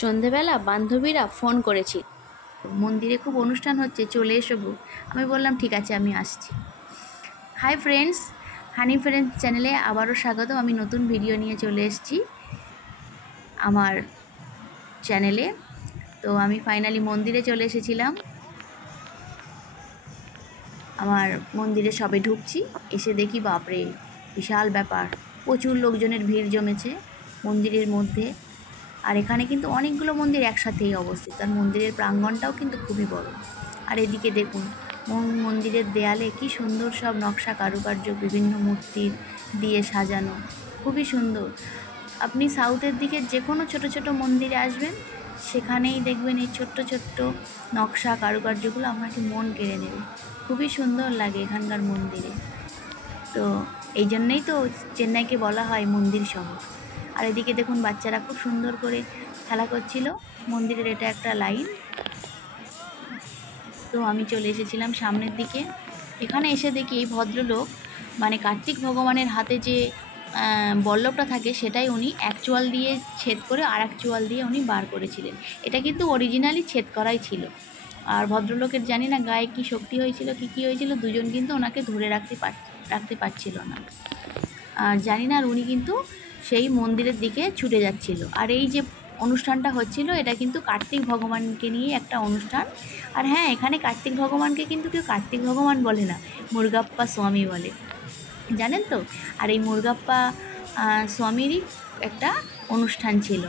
সন্ধেবেলা বান্ধবীরা ফোন করেছিল, মন্দিরে খুব অনুষ্ঠান হচ্ছে, চলে এসো গো। আমি বললাম ঠিক আছে, আমি আসছি। হাই ফ্রেন্ডস, হানি ফ্রেন্ডস চ্যানেলে আবারও স্বাগত। আমি নতুন ভিডিও নিয়ে চলে এসেছি আমার চ্যানেলে। তো আমি ফাইনালি মন্দিরে চলে এসেছিলাম। আমার মন্দিরে সবে ঢুকছি, এসে দেখি বাপরে বিশাল ব্যাপার, প্রচুর লোকজনের ভিড় জমেছে মন্দিরের মধ্যে। আর এখানে কিন্তু অনেকগুলো মন্দির একসাথেই অবস্থিত, আর মন্দিরের প্রাঙ্গণটাও কিন্তু খুবই বড়। আর এদিকে দেখুন মন্দিরের দেয়ালে কি সুন্দর সব নকশা কারুকার্য, বিভিন্ন মূর্তির দিয়ে সাজানো, খুবই সুন্দর। আপনি সাউথের দিকে যে কোনো ছোটো ছোটো মন্দিরে আসবেন, সেখানেই দেখবেন এই ছোট্ট ছোট্ট নকশা কারুকার্যগুলো আপনাকে মন কেড়ে নেবে, খুবই সুন্দর লাগে এখানকার মন্দিরে। তো এই জন্যেই তো চেন্নাইকে বলা হয় মন্দির শহর। আর এদিকে দেখুন বাচ্চারা খুব সুন্দর করে খেলা করছিল মন্দিরের, এটা একটা লাইন। তো আমি চলে এসেছিলাম সামনের দিকে। এখানে এসে দেখি এই ভদ্রলোক, মানে কার্তিক ভগবানের হাতে যে বল্লভটা থাকে, সেটাই উনি এক চোয়াল দিয়ে ছেদ করে আর এক চোয়াল দিয়ে উনি বার করেছিলেন। এটা কিন্তু অরিজিনালি ছেদ করাই ছিল। আর ভদ্রলোকের জানি না গায়ে কী শক্তি হয়েছিল, কী হয়েছিল, দুজন কিন্তু ওনাকে ধরে রাখতে পারছিল না। আর জানি না, আর উনি কিন্তু সেই মন্দিরের দিকে ছুটে যাচ্ছিল। আর এই যে অনুষ্ঠানটা হচ্ছিল, এটা কিন্তু কার্তিক ভগবানকে নিয়ে একটা অনুষ্ঠান। আর হ্যাঁ, এখানে কার্তিক ভগবানকে কিন্তু কেউ কার্তিক ভগবান বলে না, মুরগাপ্পা স্বামী বলে, জানেন তো। আর এই মুরগাপ্পা স্বামীরই একটা অনুষ্ঠান ছিল।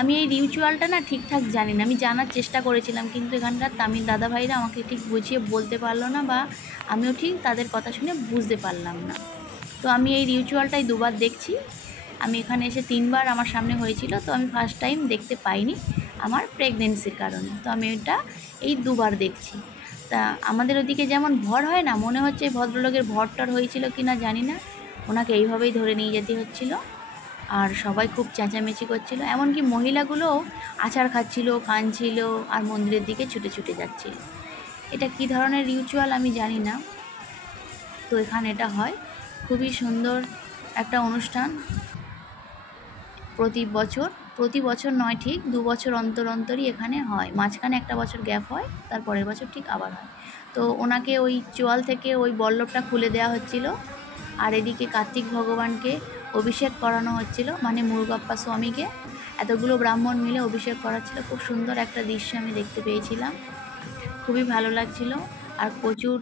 আমি এই রিচুয়ালটা না ঠিকঠাক জানি না, আমি জানার চেষ্টা করেছিলাম, কিন্তু এখানকার তামিল দাদাভাইরা আমাকে ঠিক বুঝিয়ে বলতে পারলো না, বা আমিও ঠিক তাদের কথা শুনে বুঝতে পারলাম না। তো আমি এই রিচুয়ালটাই দুবার দেখছি। আমি এখানে এসে 3বার আমার সামনে হয়েছিল, তো আমি ফার্স্ট টাইম দেখতে পাইনি আমার প্রেগনেন্সির কারণে। তো আমি এটা এই 2বার দেখছি। তা আমাদের ওদিকে যেমন ভর হয় না, মনে হচ্ছে ভদ্রলোকের ভরটর হয়েছিল কি না জানি না, ওনাকে এইভাবেই ধরে নিয়ে যেতে হচ্ছিল। আর সবাই খুব চেঁচামেচি করছিল, এমনকি মহিলাগুলোও আচার খাচ্ছিল, কাঁদছিল, আর মন্দিরের দিকে ছুটে ছুটে যাচ্ছিল। এটা কি ধরনের রিচুয়াল আমি জানি না। তো এখানে এটা হয়, খুবই সুন্দর একটা অনুষ্ঠান। প্রতি বছর নয়, ঠিক 2 বছর অন্তর অন্তরই এখানে হয়, মাঝখানে একটা বছর গ্যাপ হয়, তার পরের বছর ঠিক আবার হয়। তো ওনাকে ওই চোয়াল থেকে ওই বল্লভটা খুলে দেওয়া হচ্ছিল। আর এদিকে কার্তিক ভগবানকে অভিষেক করানো হচ্ছিল, মানে মুরগাপ্পা স্বামীকে এতগুলো ব্রাহ্মণ মিলে অভিষেক করাচ্ছিল। খুব সুন্দর একটা দৃশ্য আমি দেখতে পেয়েছিলাম, খুবই ভালো লাগছিল। আর প্রচুর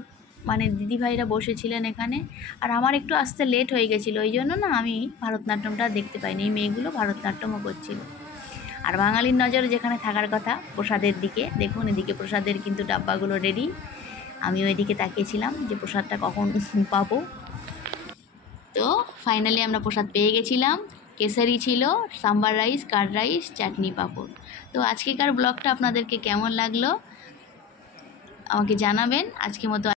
মানে দিদিভাইরা বসেছিলেন এখানে। আর আমার একটু আসতে লেট হয়ে গেছিলো, ওই জন্য না আমি ভারতনাট্যমটা দেখতে পাইনি। এই মেয়েগুলো ভারতনাট্যমও করছিল। আর বাঙালির নজর যেখানে থাকার কথা, প্রসাদের দিকে দেখুন, এদিকে প্রসাদের কিন্তু ডাব্বাগুলো রেডি। আমিও এদিকে তাকিয়েছিলাম যে প্রসাদটা কখন পাবো। তো ফাইনালি আমরা প্রসাদ পেয়ে গেছিলাম। কেসারি ছিল, সাম্বার রাইস, কার্ড রাইস, চাটনি, পাঁপড়। তো আজকেকার ব্লগটা আপনাদেরকে কেমন লাগলো আমাকে জানাবেন। আজকের মতো